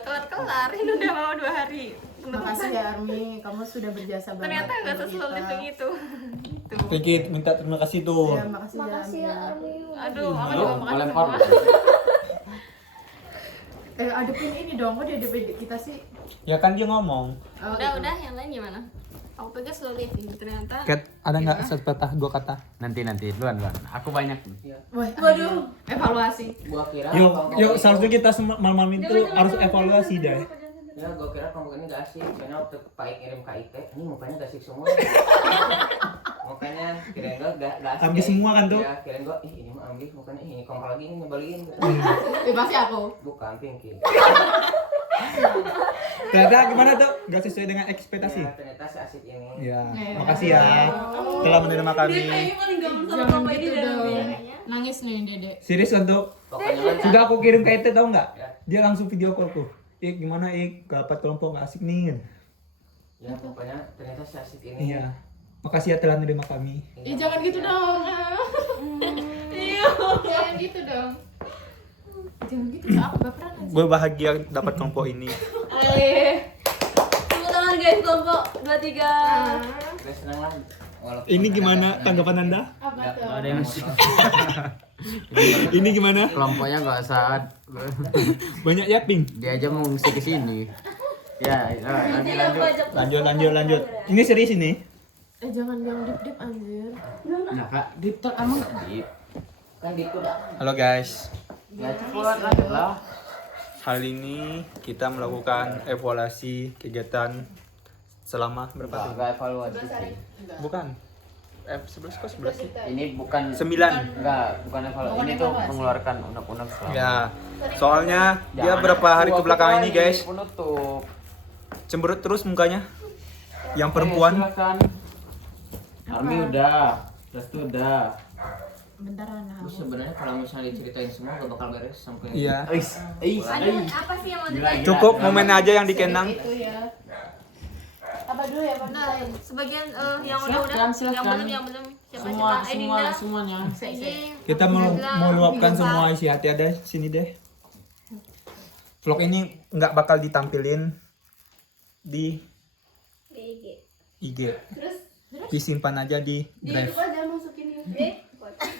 nggak kelar-kelar. Ini udah mau 2 hari. Makasih ya Army, kamu sudah berjasa banget. Ternyata nggak untuk sesulit kita. begitu. Gitu. Vicky minta terima kasih tuh. Ya, makasih ya Army. Aduh, aku Lu juga mau makasih lempar. semua. Adepin ini dong, kok diadepin kita sih? Ya kan dia ngomong. Oh, Udah, gitu. yang lain gimana? Aku pikir sulit ini ternyata. Kat, ada nggak satu kata, 2 kata? Nanti duluan. Aku banyak. Wah, Waduh, evaluasi. Gua kira Yuk seharusnya kita malam itu harus evaluasi deh. ya gua kira kelompok ini gak asik soalnya waktu Pak Ik ngirim KIT ini mukanya gak asik semua. Mukanya kirain gua gak asik. Ambis semua kan tuh? Ya kirain gua ini mah ambis mukanya ini kompak lagi ini nyebelin gitu. pasti aku. Bukan Pinky. Ternyata gimana tuh? Gak sesuai dengan ekspektasi. Ya, ternyata seasik ini. Ya, makasih ya telah menerima kami. Jangan gitu dong. Nangis nih Dede. Serius untuk Pokoknya kan sudah aku kirim ke itu tau nggak? Ya. Dia langsung video call tuh. Gimana dapat kelompok nggak asik nih? ya pokoknya ternyata seasik ini. Iya. Makasih ya telah menerima kami. Ih, jangan gitu dong. Jangan gitu dong. Jangan gitu, aku baperan aja. Gue bahagia dapat kelompok ini. Tepuk tangan guys, kelompok 23. Gue seneng lah. Walaupun Ini ada gimana senang. tanggapan anda? Apa tuh? Ada yang masih. Ini gimana? Kelompoknya nggak saat. Banyak ya ping. Dia aja mau ngisi ke sini. Ya, nanti lanjut. Lanjut. Ini serius ini. Jangan yang dip anjir. Nah, Kak, diptok emang dip. Kan gitu dah. Halo guys. Ya cepat lanjut lah. Kali ini kita melakukan evaluasi kegiatan selama berapa tuh? Enggak evaluasi sih. Bukan. 11 kok 11 sih. Ini bukan 9. bukan evaluasi. Ini tuh mengeluarkan undang-undang selama. Ya. Soalnya dia Jangan berapa hari aku kebelakang ini ketawain, guys, penutup. cemberut terus mukanya. Yang perempuan. Silakan. Army udah. Restu udah. Bentaran lah. Terus sebenarnya kalau misalnya diceritain semua gak bakal beres sampai. Iya. Apa sih yang mau ditanya? Cukup momen aja yang dikenang. Itu ya. Apa dulu ya, Pak? Nah, sebagian yang udah-udah, yang belum, siapa? Dinda, semuanya. Aijing, Kita meluapkan semua isi hati ada sini deh. Vlog ini nggak bakal ditampilin di IG. Disimpan aja di drive. aja masukin ya.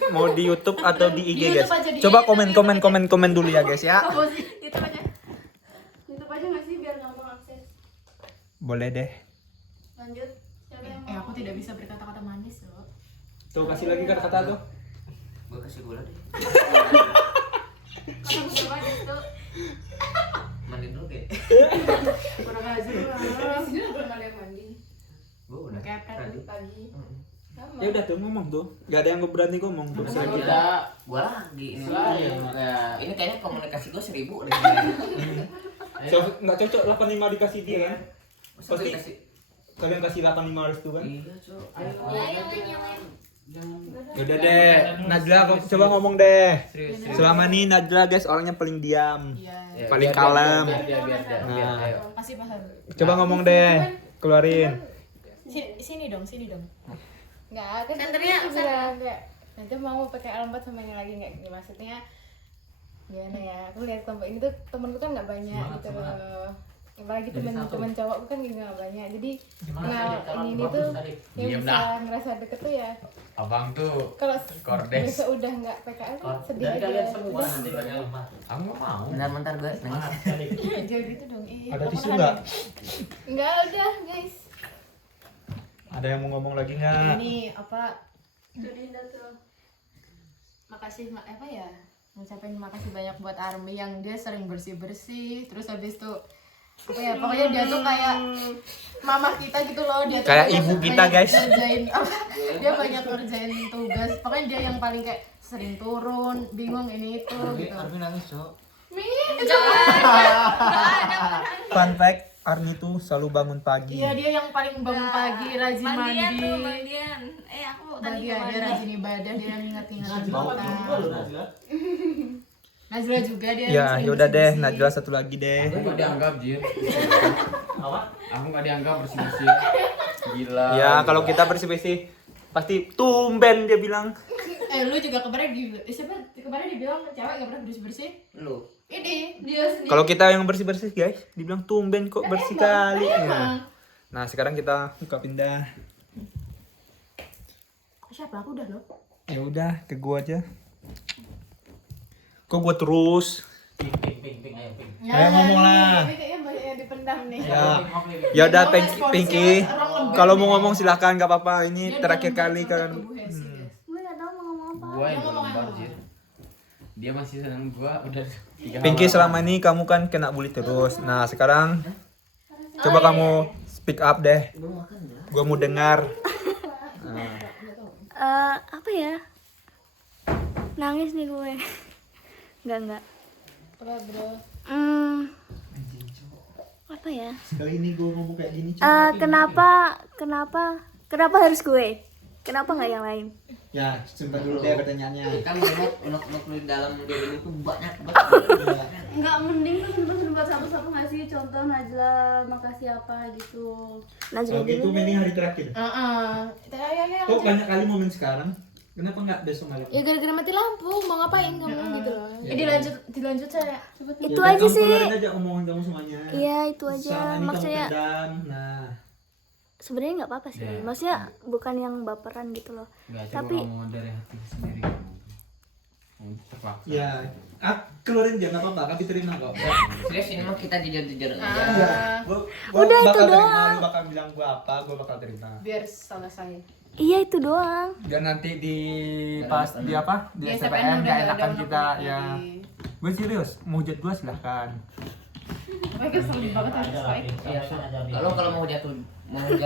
Mau di YouTube atau di IG Di guys. YouTube aja, di Coba IG, komen dulu ya guys ya. itu aja. YouTube aja nggak sih biar gampang akses. Boleh deh. Lanjut. Siapa yang Aku tidak bisa berkata-kata manis loh. Tuh kasih lagi kata-kata tuh. Gue kasih gula deh. Kamu coba gitu. Mandi dulu deh. Kurang aja lah. Di sini belum ada yang mandi. Gue udah. Kayak Tadi. pagi. Ya udah tuh ngomong tuh. Gak ada yang berani ngomong tuh. Kita Kita gua lagi ini. selain ya. Ini kayaknya komunikasi gue 1000 deh. Nggak cocok 85 dikasih dia kan? Masa Pasti. dikasih? Kalian kasih 85 harus tuh kan? Iya, Cok. yang lain. Yaudah deh, Najla coba ngomong deh. Selama ini Najla guys orangnya paling diam. Iya. Paling kalem. Biar. Nah, Pasti paham. coba ngomong deh, keluarin. Sini dong. Enggak, kan Senternya, aku bilang enggak. Nanti mau pakai alambat sama yang lagi enggak? Maksudnya gimana ya? Aku lihat kelompok ini tuh temenku kan enggak banyak gitu loh. Apalagi temen-temen cowok kan juga enggak banyak. Jadi kenal ini tuh yang Diam bisa dah. ngerasa deket tuh ya. Abang tuh Kalau Kordes. besok udah enggak PKL kan sedih aja. Aku nggak mau. Bentar gue nangis. Jangan gitu dong. Ada tisu nggak? Enggak udah, guys. Ada yang mau ngomong lagi nggak? Ini apa? Dinda tuh. Makasih apa ya? Ngucapin makasih banyak buat Army yang dia sering bersih-bersih, terus habis itu apa ya, pokoknya dia tuh kayak mama kita gitu loh. Dia tuh Kayak banyak- ibu kita, banyak guys. ngerjain dia banyak ngerjain tugas, pokoknya dia yang paling kayak sering turun, bingung ini itu gitu. Army nangis, Cok. Fun fact, Army tuh selalu bangun pagi. Iya, dia yang paling bangun pagi, rajin Mandian mandi. tuh, mandian. Aku tadi Dia kemana? rajin ibadah, dia yang ingat-ingat kita. Najla juga dia. Ya, yang yaudah deh, bersih-bersih. Najla satu lagi deh. Aku nggak dianggap Jir. Aku nggak dianggap bersih-bersih. Gila. Ya, kalau kita bersih-bersih pasti tumben dia bilang. Lu juga kemarin siapa kemarin dibilang cewek gak pernah bersih-bersih? Lu. Ini Dia sendiri. Kalau kita yang bersih-bersih guys, dibilang tumben kok bersih kali. Ya. Nah, sekarang kita buka pindah. Siapa? Aku udah loh. Ya udah, ke gua aja. Kok gua terus? Ping, ayo ping. Ayo ngomong lah. Ini kayaknya banyak yang dipendam nih. Ya, ya udah Pinky. Kalau mau ngomong silahkan, nggak apa-apa. Ini terakhir kali kan. Gue nggak tahu mau ngomong apa. Gua yang lembar Jir. Dia masih seneng gua udah 3 Pinky, selama ini kamu kan kena bully terus. Nah, sekarang coba kamu speak up deh. Gua mau dengar. Nah, Apa ya? Nangis nih gue. Enggak. Apa bro? Apa ya? sekali ini gua ngomong kayak gini. Kenapa harus gue? Kenapa nggak yang lain? Ya, simpan dulu deh pertanyaannya. Kan unek-unek di dalam game itu banyak banget. Enggak, mending tuh buat satu-satu nggak sih? Contoh Najla, makasih apa gitu. Najla Kalau gitu dulu. mending hari terakhir. Ya, Kok banyak kali momen sekarang? Kenapa nggak besok malam? ya gara-gara mati lampu, mau ngapain kamu gitu loh. Dilanjut saya. Cepet. Itu Ya udah, aja kamu sih. keluarin aja omongan kamu semuanya. Iya, itu aja. Selama ini Maksudnya kamu pendam. Nah, sebenarnya nggak apa-apa sih. Maksudnya bukan yang baperan gitu loh. Enggak, Tapi mau dari hati sendiri. Terpaksa. ya, keluarin aja nggak apa-apa. Kami terima kok. Serius ini mah kita jujur-jujur aja. Udah itu bakal terima, doang. lu bakal bilang gua apa, gua bakal terima. Biar selesai. iya itu doang. Dan nanti di pas di apa? Di Ya, SPM nggak udah enakan kita unek-unek ya. lagi. Gue serius, mau hujat gua silahkan. Mereka sering banget harus baik. Iya, kalau mau hujat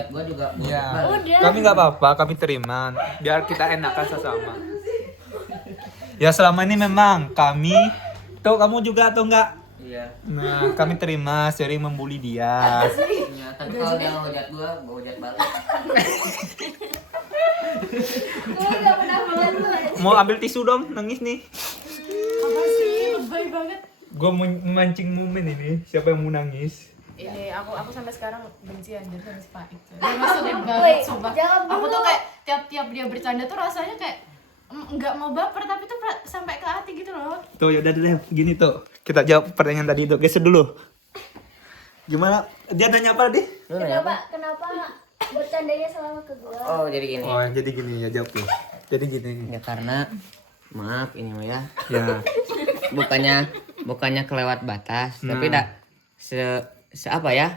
gua juga Iya. Udah. Kami nggak apa-apa, kami terima. Biar kita enakan sesama. Ya selama ini memang kami, tuh kamu juga atau enggak? Iya. Nah, kami terima sering membuli dia. Ya, tapi kalau dia ngehujat gua hujat balik. Mau ambil tisu dong, nangis nih. Apa sih? Lebay banget. Gue memancing momen ini. Siapa yang mau nangis? Ini aku sampai sekarang benci anjir sama si Faik. Dia ngeselin banget, sumpah. Aku tuh kayak tiap dia bercanda tuh rasanya kayak nggak mau baper tapi tuh sampai ke hati gitu loh. Tuh ya udah deh, gini tuh. Kita jawab pertanyaan tadi itu. Geser dulu. Gimana? Dia nanya apa tadi? Kenapa bercandanya selalu ke gua? Oh, jadi gini. Oh, jadi gini ya jawab tuh. Jadi gini. Ya karena maaf ini mah ya. Ya. Bukannya kelewat batas, tapi Nah. apa ya?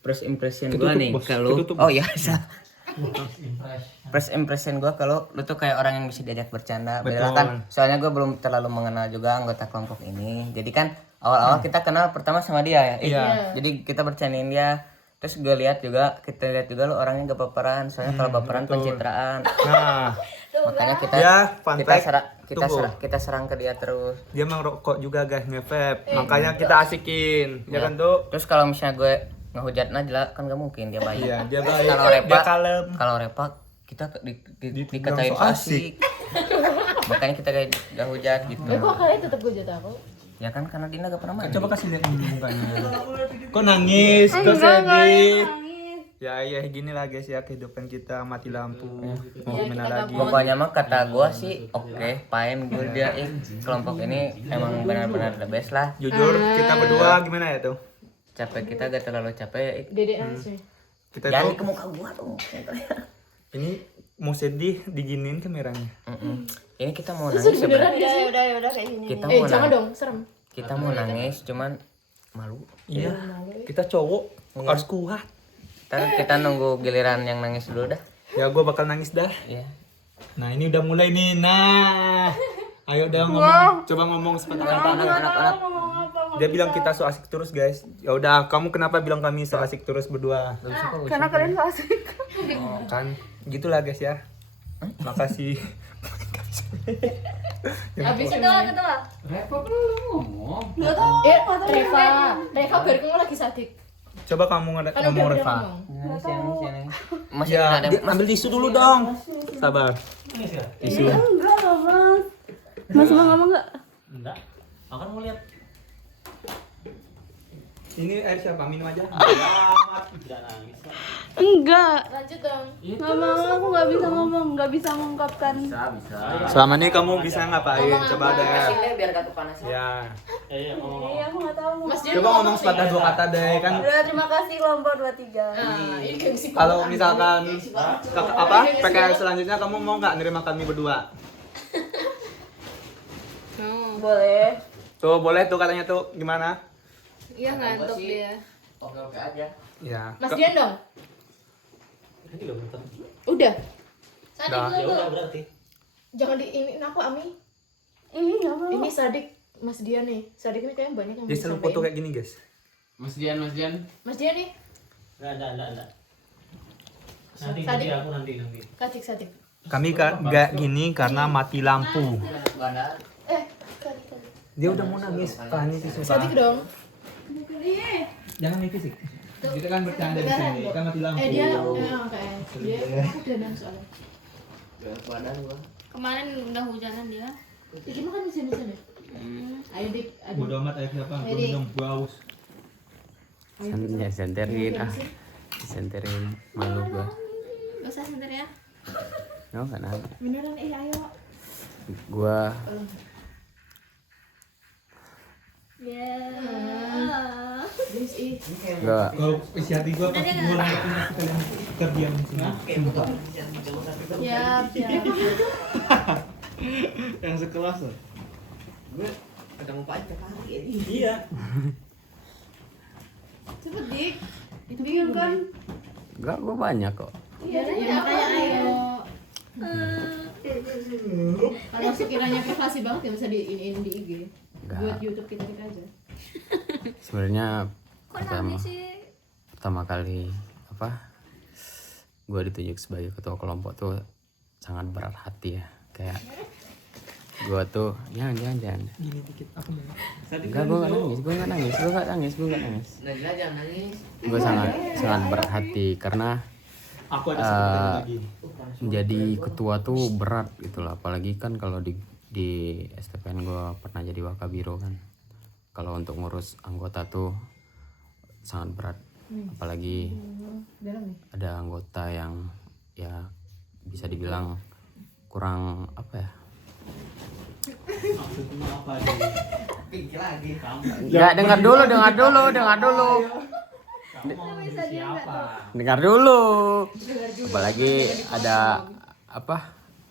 First impression gua Ketutup, nih Bos. kalau Ketutup, oh Bos. ya first impression gua kalau lu tuh kayak orang yang bisa diajak bercanda. Padahal kan soalnya gua belum terlalu mengenal juga anggota kelompok ini. Jadi kan awal-awal kita kenal pertama sama dia ya. Iya. Jadi kita bercandain dia. Terus kita lihat juga lu orangnya gak baperan. Soalnya kalau baperan pencitraan. Nah, Makanya kita ya, fun fact. Tunggu. kita serang ke dia terus. Dia emang rokok juga guys, nge-vape. Makanya kita asikin. Ya kan tuh? Terus kalau misalnya gue ngehujat Najla kan gak mungkin dia baik. Iya, dia baik. Kalau Dia Repa, kalem. kalau Repa kita so dikatain so asik. asik. Makanya kita kayak gak hujat gitu. Kok kalian tetap gue jatuh aku? Ya kan karena Dina gak pernah mandi. Coba kasih lihat mukanya. Kok nangis? Kok sedih? Ya gini lah guys ya, kehidupan kita mati lampu. Mau gimana lagi? Pokoknya mah kata gue sih oke, fine gue dia kelompok ini emang benar-benar the best lah. Jujur kita berdua gimana ya tuh? Capek kita gak terlalu capek ya. Dede sih. Kita Jangan tuh ke muka gua dong. ini mau sedih diginiin kameranya. Ini kita mau nangis sebenarnya. Udah kayak gini. Kita mau Jangan nangis. dong, serem. Kita mau nangis cuman malu. Iya. Kita cowok harus kuat. Ntar kita nunggu giliran yang nangis dulu dah. Ya gua bakal nangis dah. Iya. Nah, ini udah mulai nih. Nah. Ayo udah ngomong. Coba ngomong sepatah-patah. Anak-anak. Dia bilang kita so asik terus guys. Ya udah, kamu kenapa bilang kami so asik terus berdua? Karena kalian so asik. Oh, kan gitulah guys ya. Makasih. Habis Ketua. Repa belum ngomong. Reva baru kamu lagi sadik. Coba kamu Kan ngomong udah Reva. Nangis. Masih Ya, ada ambil tisu dulu dong. Sabar. Tisu. Enggak lah, Mas. Mas mau ngomong enggak? Enggak, akan mau lihat. Ini air siapa? Minum aja. Tidak nangis. Enggak. Lanjut dong. Nggak mau, aku nggak bisa ngomong, nggak bisa mengungkapkan. Bisa. Selama ini kamu bisa ngapain? Ngomong Coba apa? deh. Kasih deh biar gak kepanasan. Ya. Iya, ngomong. Iya, aku nggak tahu. Mas Dian Coba ngomong sepatah dua kata deh kan. Udah, terima kasih kelompok 23. Ini gengsi Kalau misalkan apa PKL selanjutnya kamu mau nggak nerima kami berdua? Boleh. Tuh boleh tuh katanya tuh gimana? Iya ngantuk dia. Oke aja. Ya. Mas Dian dong. Udah. Sadik Udah. belum tuh? berarti. Jangan di ini aku Ami. Ini nggak mau. Ini Sadik Mas Dian nih. Sadik ini kayaknya banyak yang Dia bisa selalu sampein. foto kayak gini guys. Mas Dian. Mas Dian nih. Enggak. Sadik. Nanti. Kacik Sadik. Kami gak gini karena mati lampu. Bandar. Sadik. Dia udah mau nangis. Kan itu Sadik suka. dong. Jangan mikir sih. Kita kan bercanda di sini. Kan mati lampu. Dia kayak dia udah nang soalnya. Bandar gua. Kemarin udah hujanan dia. Jadi makan di sini sana. Ayo dik, aduh. Bodoh amat air siapa? Gue minum, gue haus. Senterin malu gua. Gak usah sebentar ya. No, kan ada. Beneran ayo. Gua Ya. Guys enggak Kalau isi hati gue pas gue lanjutin nasi kalian terdiam di sini. Sumpah. Siap. Yang sekelas loh. Gue ketemu Pak tiap hari. Iya. Cepet dik. Bingung kan? enggak gua banyak kok. Iya, makanya ayo. Kalau sekiranya privasi banget ya bisa di ini di IG. Enggak. Buat YouTube kita aja. Sebenarnya kok nangis sih? pertama kali gua ditunjuk sebagai ketua kelompok tuh sangat berat hati ya. Kayak gua tuh jangan Gini dikit, aku mau. enggak, gua nggak nangis. Najla jangan nangis. Gua sangat berat hati karena Aku ada satu lagi. menjadi ketua tuh berat gitu lah, apalagi kan kalau di STPN gua pernah jadi wakabiro kan. Kalau untuk ngurus anggota tuh sangat berat, apalagi Dalam nih. ada anggota yang ya bisa dibilang kurang apa ya. Maksudnya apa nih? Pinggir lagi. Ya dengar dulu. Dengar dulu. Apalagi ada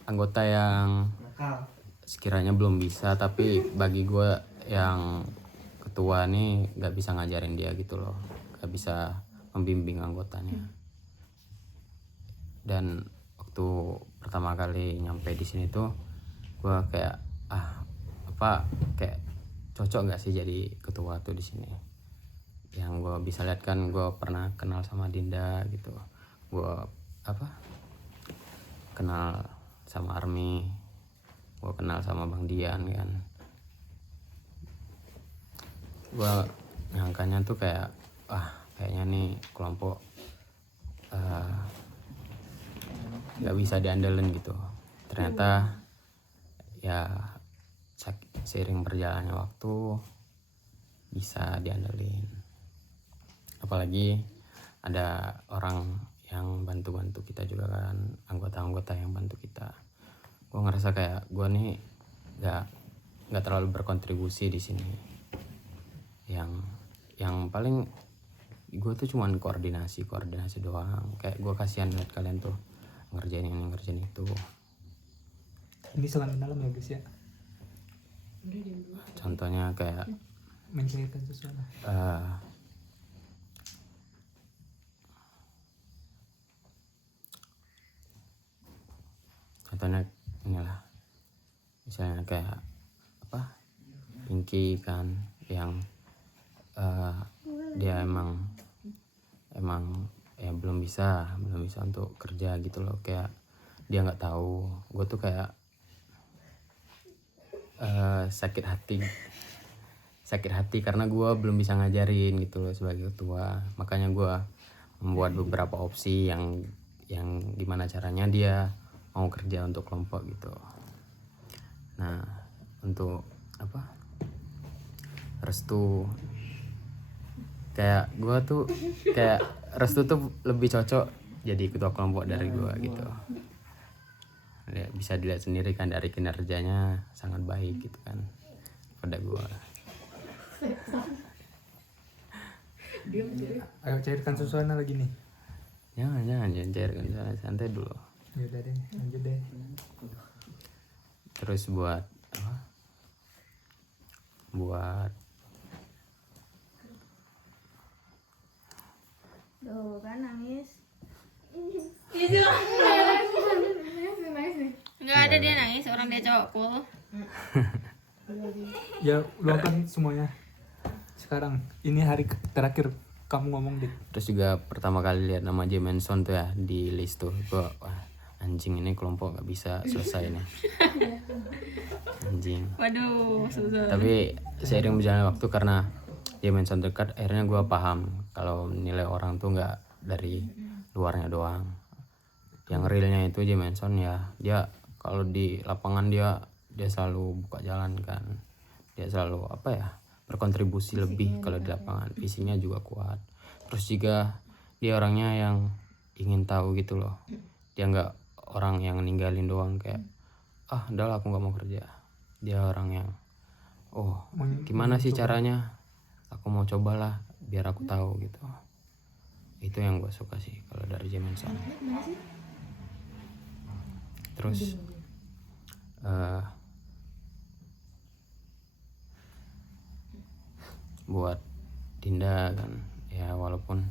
anggota yang sekiranya belum bisa, tapi bagi gue yang ketua nih nggak bisa ngajarin dia gitu loh, nggak bisa membimbing anggotanya. Dan waktu pertama kali nyampe di sini tuh gue kayak kayak cocok nggak sih jadi ketua tuh di sini. Yang gue bisa lihat kan gue pernah kenal sama Dinda gitu, gue kenal sama Army, gue kenal sama Bang Dian kan. Gue nyangkanya tuh kayak kayaknya nih kelompok nggak bisa diandelin gitu. Ternyata ya seiring berjalannya waktu bisa diandelin, apalagi ada orang yang bantu kita juga kan, anggota-anggota yang bantu kita. Gue ngerasa kayak gue nih nggak terlalu berkontribusi di sini. Yang paling gue tuh cuman koordinasi doang. Kayak gue kasihan lihat kalian tuh ngerjain ini ngerjain itu. Ini selang dalam ya guys ya. Contohnya kayak Mencairkan suasana. Contohnya inilah, misalnya kayak Pinky kan, yang dia emang ya belum bisa untuk kerja gitu loh. Kayak dia nggak tahu, gue tuh kayak sakit hati karena gue belum bisa ngajarin gitu loh sebagai ketua. Makanya gue membuat beberapa opsi yang gimana caranya dia mau kerja untuk kelompok gitu. Nah, untuk restu kayak gue tuh kayak Restu tuh lebih cocok jadi ketua kelompok dari gue gitu. Ya, bisa dilihat sendiri kan dari kinerjanya sangat baik gitu kan pada gue. Ayo cairkan suasana lagi nih. Jangan cairkan, santai dulu. Ya udah deh, lanjut deh. Terus buat apa? Buat Tuh kan nangis. Nggak ada dia nangis, orang dia cowok cool. Ya luapkan semuanya. Sekarang ini hari terakhir kamu ngomong deh. terus juga pertama kali lihat nama Jemenson tuh ya di list tuh gua, wah anjing ini kelompok nggak bisa selesai nih. Anjing. Waduh, susah. Tapi seiring berjalannya waktu karena Jemenson dekat, akhirnya gua paham kalau nilai orang tuh nggak dari luarnya doang. Yang realnya itu Jemenson ya, dia kalau di lapangan dia selalu buka jalan kan. Dia selalu apa ya, berkontribusi lebih kalau di lapangan. Visinya juga kuat. Terus juga dia orangnya yang ingin tahu gitu loh. Dia nggak orang yang ninggalin doang kayak udah lah aku nggak mau kerja. Dia orang yang gimana sih caranya, aku mau cobalah biar aku tahu gitu. Itu yang gue suka sih kalau dari Jemenson. Terus buat Dinda kan ya, walaupun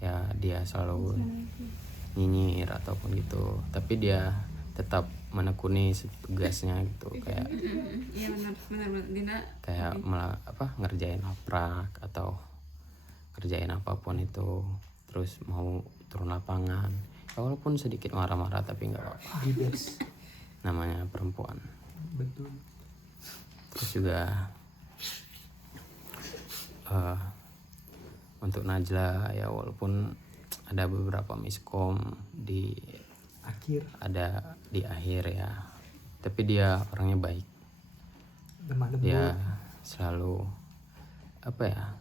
ya dia selalu nyinyir ataupun gitu, tapi dia tetap menekuni tugasnya gitu. Kayak Iya benar Dina. kayak ngerjain aprak atau kerjain apapun itu, terus mau turun lapangan ya, walaupun sedikit marah-marah tapi nggak apa-apa, Gides. namanya perempuan. Betul. Terus juga untuk Najla ya, walaupun ada beberapa miskom di akhir ya, tapi dia orangnya baik. Lemah lembut. Dia selalu apa ya,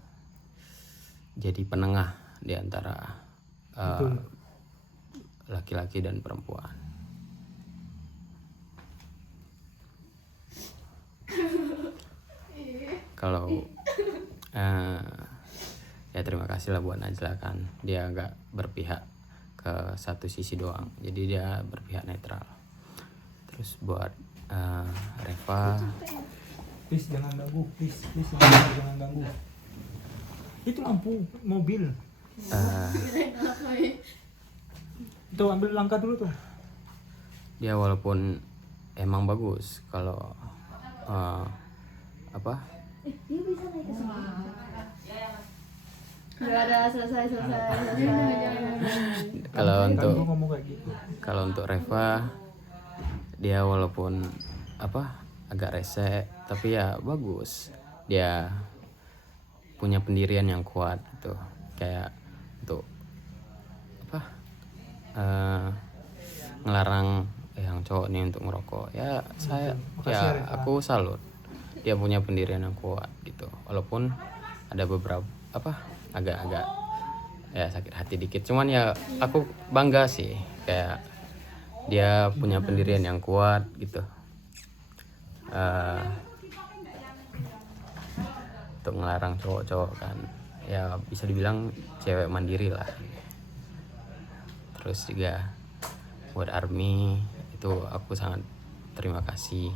jadi penengah di antara laki-laki dan perempuan. Kalau ya terima kasih lah buat Najla kan, dia nggak berpihak ke satu sisi doang, jadi dia berpihak netral. Terus buat Reva, Please jangan ganggu, please jangan ganggu. Itu lampu mobil. Tuh ambil langkah dulu tuh. dia walaupun emang bagus kalau Dia bisa naik ke sini. Gak ada selesai. Kamu ngomong kayak gitu. kalau untuk Reva, dia walaupun agak rese tapi ya bagus, dia punya pendirian yang kuat gitu. Kayak untuk ngelarang yang cowok nih untuk ngerokok ya, aku salut, dia punya pendirian yang kuat gitu. Walaupun ada beberapa agak-agak ya sakit hati dikit, cuman ya aku bangga sih kayak dia punya pendirian yang kuat gitu. Untuk ngelarang cowok-cowok kan ya, bisa dibilang cewek mandiri lah. Terus juga buat Army itu aku sangat terima kasih,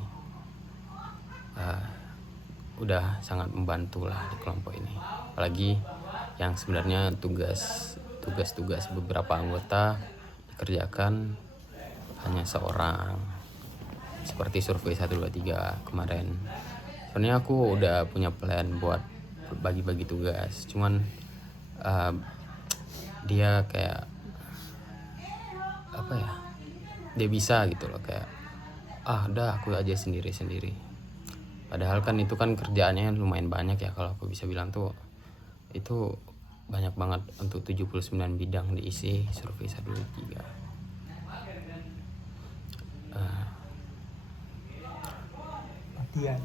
udah sangat membantu lah di kelompok ini. Apalagi yang sebenarnya tugas beberapa anggota dikerjakan hanya seorang, seperti survei 1, 2, 3 kemarin. Sebenarnya aku udah punya plan buat bagi-bagi tugas, cuman dia kayak dia bisa gitu loh, kayak udah aku aja sendiri. Padahal kan itu kan kerjaannya lumayan banyak ya, kalau aku bisa bilang tuh itu banyak banget untuk 79 bidang diisi survei 1, 2, 3. Latihan.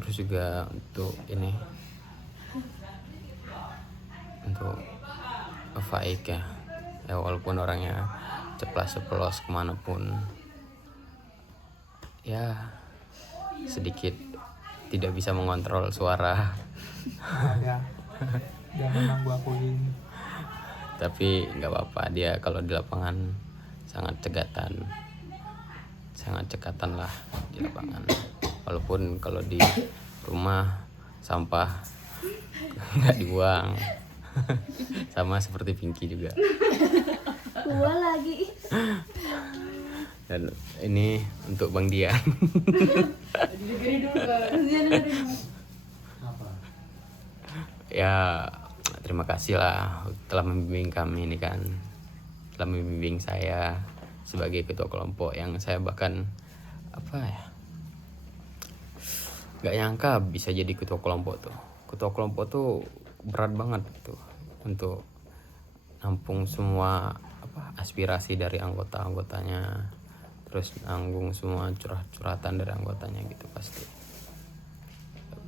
terus juga untuk ini, untuk Faik ya, walaupun orangnya ceplas-ceplos kemanapun, ya sedikit tidak bisa mengontrol suara. Ya, ya memang gua akuin. Tapi nggak apa-apa, dia kalau di lapangan sangat cekatan lah di lapangan. Walaupun kalau di rumah sampah nggak dibuang. Sama seperti Pinky juga. Gua lagi. Dan ini untuk Bang Dian. Ya terima kasih lah telah membimbing kami ini kan, telah membimbing saya sebagai ketua kelompok yang saya bahkan apa ya, nggak nyangka bisa jadi ketua kelompok tuh. Ketua kelompok tuh berat banget tuh untuk nampung semua apa aspirasi dari anggotanya, terus nanggung semua curhat-curhatan dari anggotanya gitu. Pasti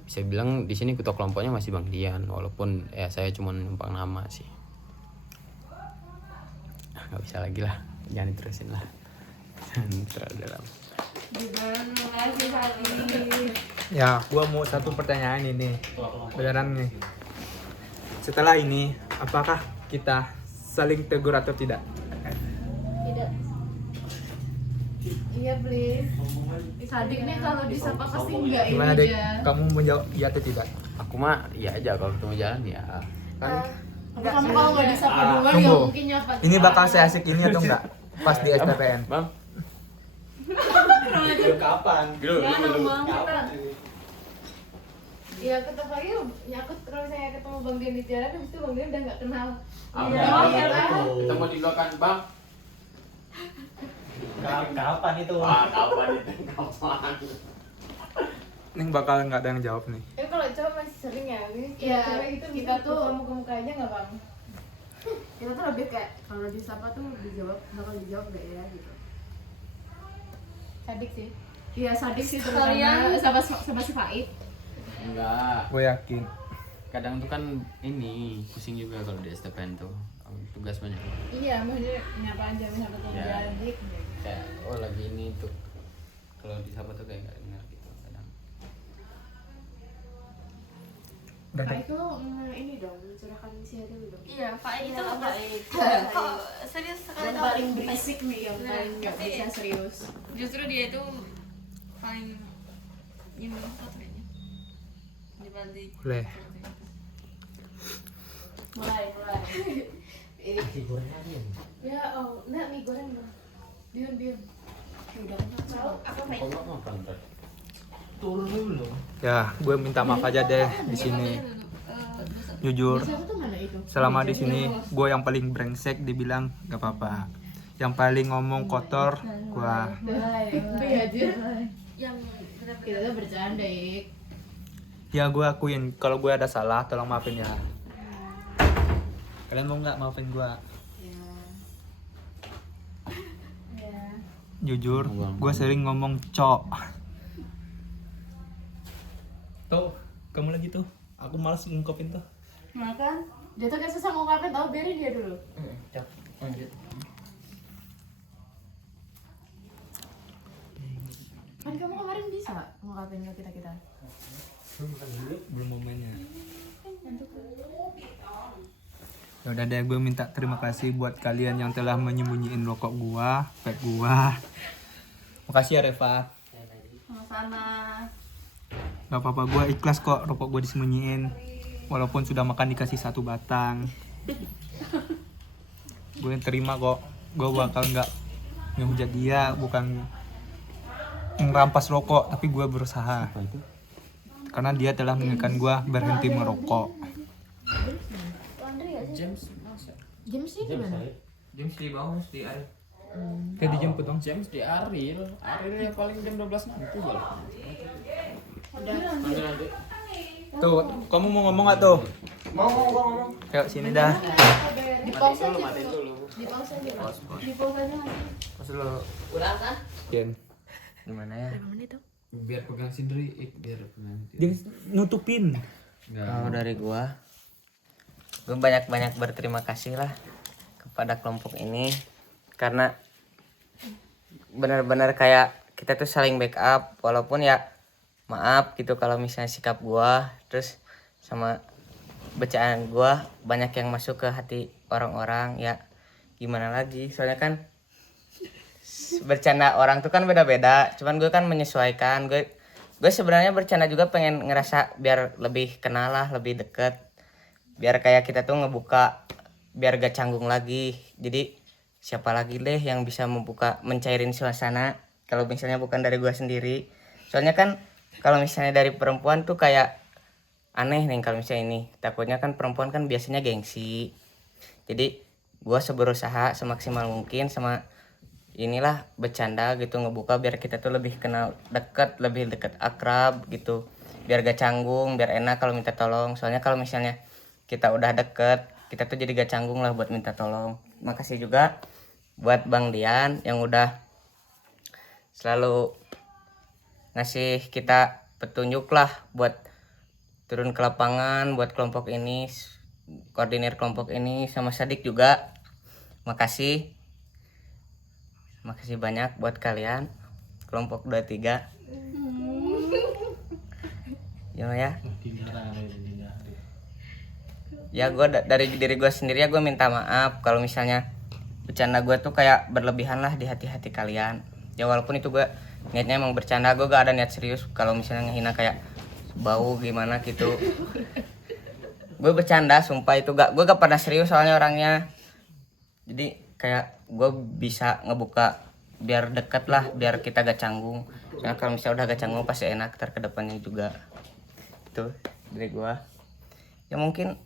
bisa bilang di sini ketua kelompoknya masih Bang Dian, walaupun ya saya cuma numpang nama sih. Nggak bisa lagi lah, jangan diterusin lah. Terlalu dalam. Ya, gua mau satu pertanyaan ini. Beneran nih. Setelah ini, apakah kita saling tegur atau tidak? Tidak. Iya please. Sadik nih kalau disapa pasti enggak ini Gimana Dek? aja. Kamu menjawab iya atau tidak? Aku mah ya aja kalau ketemu jalan ya. Kan Kamu kalau nggak disapa duluan ya tunggu. mungkin nyapa. Ini bakal saya asik ini atau enggak? Pas di STPN. Bang. Kapan? Iya ketemu lagi nyakut kalau saya ketemu Bang Dian di jalan habis itu Bang Dian udah nggak kenal. Ketemu di belakang Bang. Kapan itu? Kapan itu? Kapan? Ini bakal nggak ada yang jawab nih. Tapi kalau cowok masih sering ya, Iya, itu kita tuh- muka-muka aja nggak Bang? Kita tuh lebih kayak kalau disapa tuh bakal dijawab gak ya gitu. Sadik sih. Iya sadik sih Kalian sama si Faik. Enggak. Gue yakin. Kadang tuh kan ini pusing juga kalau di STPN tuh. Tugas banyak. Iya, maksudnya nyapa aja misalnya ketemu Ya. jalan dik. Kayak oh lagi ini tuh. Kalau disapa tuh kayak enggak dengar gitu kadang. Udah Pak deh. itu ini dong, mencurahkan isi hati lu dong. Iya Pak itu baik. Kok serius sekali Yang tau? paling berisik nih, yang Nah, paling nggak pasti- bisa serius. Justru dia itu paling nyimpen sesuatu kayaknya dibanding Boleh. Mulai. Ya, oh, enggak mie goreng dong. Biar. Udah tahu apa main? Kalau mau pantat. Ya, gue minta maaf aja deh di sini. Jujur, Siapa tuh mana itu? selama di sini gue yang paling brengsek dibilang gak apa-apa. Yang paling ngomong kotor gue. Iya aja. yang Kita benar-benar tuh bercanda, Ik. Ya gue akuin kalau gue ada salah tolong maafin ya. Kalian mau nggak maafin gue? Ya. Jujur, gue sering ngomong cok. Tuh, kamu lagi tuh. Aku malas ngungkapin tuh. Makan. Dia tuh kayak susah ngungkapin, tau biarin dia dulu. Lanjut. Kan kamu kemarin bisa ngungkapin ke kita. Belum momennya. Ya udah deh, gue minta terima kasih buat kalian yang telah menyembunyiin rokok gua, vape gua. Makasih ya Reva. Sama-sama. Gak apa-apa, gue ikhlas kok rokok gue disembunyiin. Walaupun sudah makan dikasih 1 batang. Gue terima kok. Gue bakal nggak ngehujat dia, bukan ngerampas rokok, tapi gue berusaha. Karena dia telah mengingatkan gue berhenti merokok. James sih gimana? James di bawah di Aril. Kayak dijemput dong. James di Aril. Aril ya paling jam 12 nanti balik. Nanti. Tuh, kamu mau ngomong gak tuh? Mau. Yuk sini dah. Di pause aja Matiin dulu. dulu. Di pause aja. Di pause aja. Pas lu. Udah kan? Ken. Gimana ya? Berapa menit tuh? Biar pegang sendiri, biar pegang. Jadi nutupin. Kalau dari gue banyak-banyak berterima kasih lah kepada kelompok ini karena benar-benar kayak kita tuh saling backup, walaupun ya maaf gitu kalau misalnya sikap gue terus sama bacaan gue banyak yang masuk ke hati orang-orang, ya gimana lagi, soalnya kan bercanda orang tuh kan beda-beda, cuman gue kan menyesuaikan. Gue sebenarnya bercanda juga pengen ngerasa biar lebih kenal lah, lebih deket, biar kayak kita tuh ngebuka, biar gak canggung lagi. Jadi siapa lagi deh yang bisa mencairin suasana kalau misalnya bukan dari gue sendiri. Soalnya kan kalau misalnya dari perempuan tuh kayak aneh nih kalau misalnya ini, takutnya kan perempuan kan biasanya gengsi. Jadi gue berusaha semaksimal mungkin sama inilah bercanda gitu, ngebuka biar kita tuh lebih kenal deket, lebih deket akrab gitu, biar gak canggung, biar enak kalau minta tolong. Soalnya kalau misalnya kita udah deket, kita tuh jadi gak canggung lah buat minta tolong. Makasih juga buat Bang Dian yang udah selalu ngasih kita petunjuk lah buat turun ke lapangan buat kelompok ini, koordinir kelompok ini, sama Sadik juga. Makasih banyak buat kalian kelompok 23. Ya gue dari diri gue sendiri ya, gue minta maaf kalau misalnya bercanda gue tuh kayak berlebihan lah di hati-hati kalian. Ya walaupun itu gue niatnya emang bercanda, gue gak ada niat serius. Kalau misalnya ngehina kayak bau gimana gitu, gue bercanda, sumpah itu gue gak pernah serius soalnya orangnya. Jadi kayak gue bisa ngebuka biar deket lah, biar kita gak canggung. Soalnya kalau misalnya udah gak canggung pasti enak ntar ke depannya juga. Itu dari gue. Ya mungkin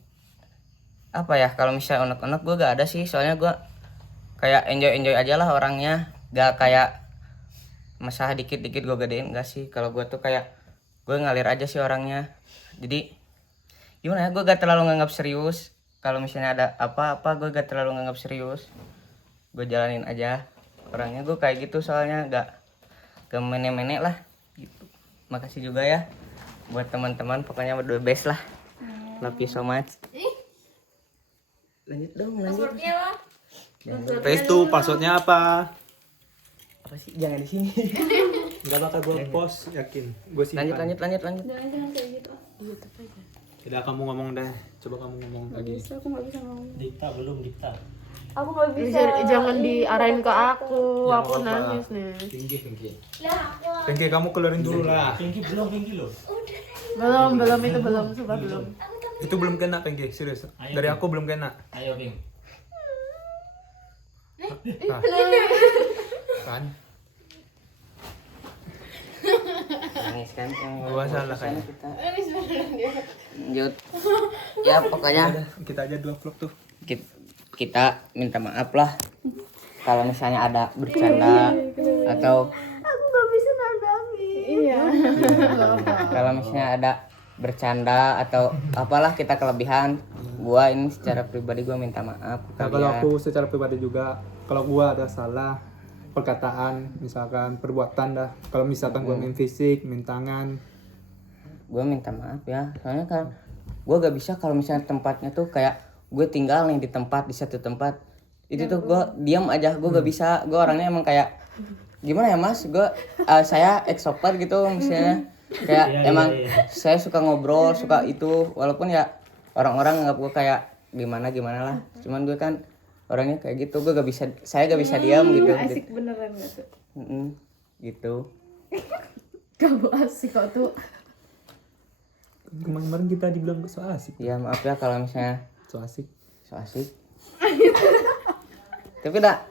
apa ya, kalau misalnya unek-unek gue gak ada sih, soalnya gue kayak enjoy aja lah orangnya, gak kayak masalah dikit-dikit gue gedein, gak sih. Kalau gue tuh kayak gue ngalir aja sih orangnya. Jadi gimana ya, gue gak terlalu nganggap serius. Kalau misalnya ada apa-apa gue gak terlalu nganggap serius, gue jalanin aja orangnya. Gue kayak gitu soalnya, gak menek-menek lah gitu. Makasih juga ya buat teman-teman, pokoknya the best lah. Love you so much. Lanjut dong, lanjut. Face tuh passwordnya apa? Apa sih? Jangan di sini. Enggak bakal gue post, yakin. Gue simpan. Lanjut. Jangan kayak gitu. Udah kamu ngomong deh. Coba kamu ngomong lagi. Aku nggak bisa ngomong. Dikta belum dikta. Aku nggak bisa. Jangan diarahin ke aku nangis nih. Pengki, kamu keluarin dulu lah. Pinky belum loh. Belum itu belum, coba belum. Itu belum kena Pengki, serius. Dari aku belum kena. Ayo Pink. Nah. Kan? Nangis kan? Gua salah kayaknya. Lanjut. Ya pokoknya Kita aja dua vlog tuh. kita minta maaf lah kalau misalnya ada bercanda atau Aku nggak bisa nandangin. Iya. kalau misalnya ada bercanda atau apalah kita kelebihan. Gua ini secara pribadi gua minta maaf ke Nah, kalau kalian. aku secara pribadi juga, kalau gua ada salah perkataan, misalkan perbuatan dah. Kalau misalkan gua main fisik, main tangan, Gue minta maaf ya, soalnya kan gue gak bisa kalau misalnya tempatnya tuh kayak gue tinggal nih di satu tempat itu tuh gue diam aja, gue gak bisa. Gue orangnya emang kayak gimana ya mas, saya extrovert gitu misalnya, kayak emang saya suka ngobrol, suka itu, walaupun ya orang-orang nganggap gue kayak gimana lah, cuman gue kan orangnya kayak gitu, saya gak bisa diam gitu. Asik beneran gak tuh? Gitu. Kamu asik kok tuh. kemarin kita dibilang so asik. Ya maaf ya kalau misalnya So asik. so asik. Tapi dah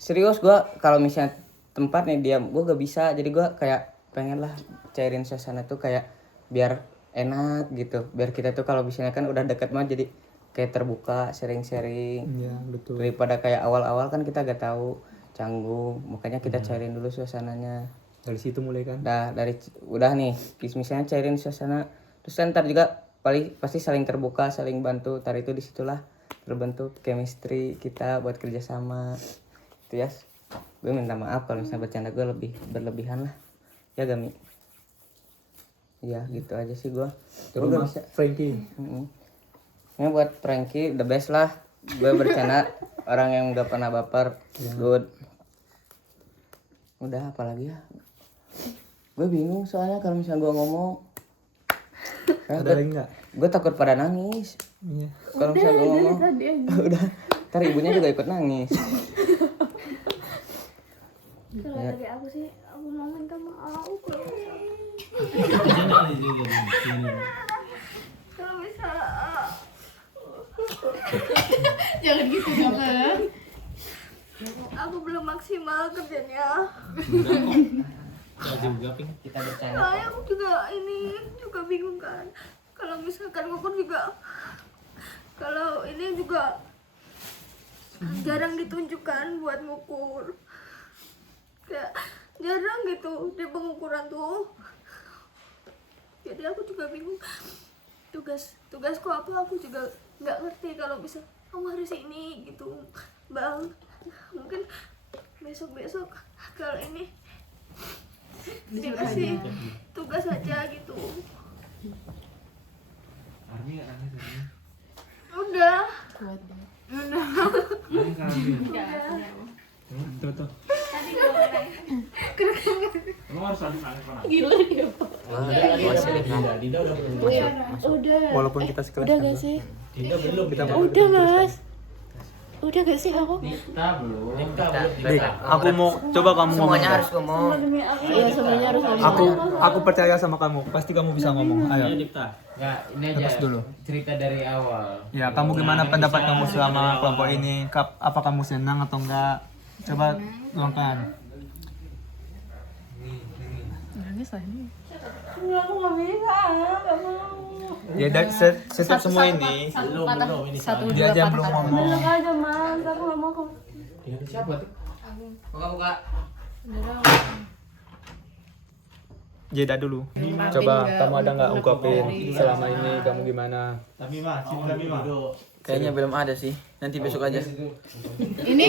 serius, gue kalau misalnya tempat nih diam gue gak bisa. Jadi gue kayak pengen lah cairin suasana tuh kayak biar enak gitu, biar kita tuh kalau misalnya kan udah deket mah jadi kayak terbuka, sharing-sharing. Iya, betul. Daripada kayak awal-awal kan kita gak tahu, canggung, makanya kita cairin dulu suasananya. Dari situ mulai kan. Udah nih misalnya cairin suasana, terus ntar juga pasti saling terbuka, saling bantu. Tar itu disitulah terbentuk chemistry kita buat kerjasama. Itu ya. Gue minta maaf kalau misalnya bercanda gue lebih berlebihan lah. Ya Gami. Ya gitu aja sih gue. Ke rumah Frankie. Ini buat Frankie the best lah. Gue bercanda orang yang gak pernah baper. Good. Udah apalagi ya? Gue bingung soalnya kalau misalnya gue ngomong. Ada lagi nggak? Gue takut pada nangis. Iya. Kalau misalnya gue ngomong. Udah. Ntar ibunya juga ikut nangis. Kalau dari aku sih, aku mau minta maaf kalau misalnya Jangan gitu jangan. aku belum maksimal kerjanya. Ya juga ping. Kita bercanda. Soalnya aku juga bingung kan. Kalau misalkan ngukur juga, kalau ini juga jarang ditunjukkan buat ngukur. Kayak jarang gitu di pengukuran tuh. Jadi aku juga bingung. Tugasku apa, aku juga nggak ngerti. Kalau bisa kamu harus ini gitu, Bang. Mungkin besok kalau ini dikasih tugas aja gitu. Udah. Tuh. Dinda udah belum. Walaupun kita sekelas. Udah gak sih? Dinda belum. Kita Udah mas. Udah gak sih aku? Dikta belum. Dikta belum. Dik, aku mau coba kamu ngomong. Semuanya Dik. harus ngomong. Iya sebenarnya harus ngomong. Aku percaya sama kamu. Pasti kamu bisa ngomong. Ayo. Iya Dikta. Enggak, ini aja Lepas dulu. cerita dari awal. Ya, kamu gimana pendapat kamu selama kelompok ini? Apa kamu senang atau enggak? Coba luangkan. Nangis lah ini. Aku nggak bisa, nggak mau. Ya, setiap semua ini Belum ini. Satu dia dua aja patah. belum ngomong. Belum aja mas, aku nggak mau. Dengan siapa tuh? Buka. Jeda dulu. Coba kamu ada nggak ungkapin selama ini kamu gimana? Tamimah, sini Tamimah. Kayaknya belum ada sih. Nanti besok aja. Ini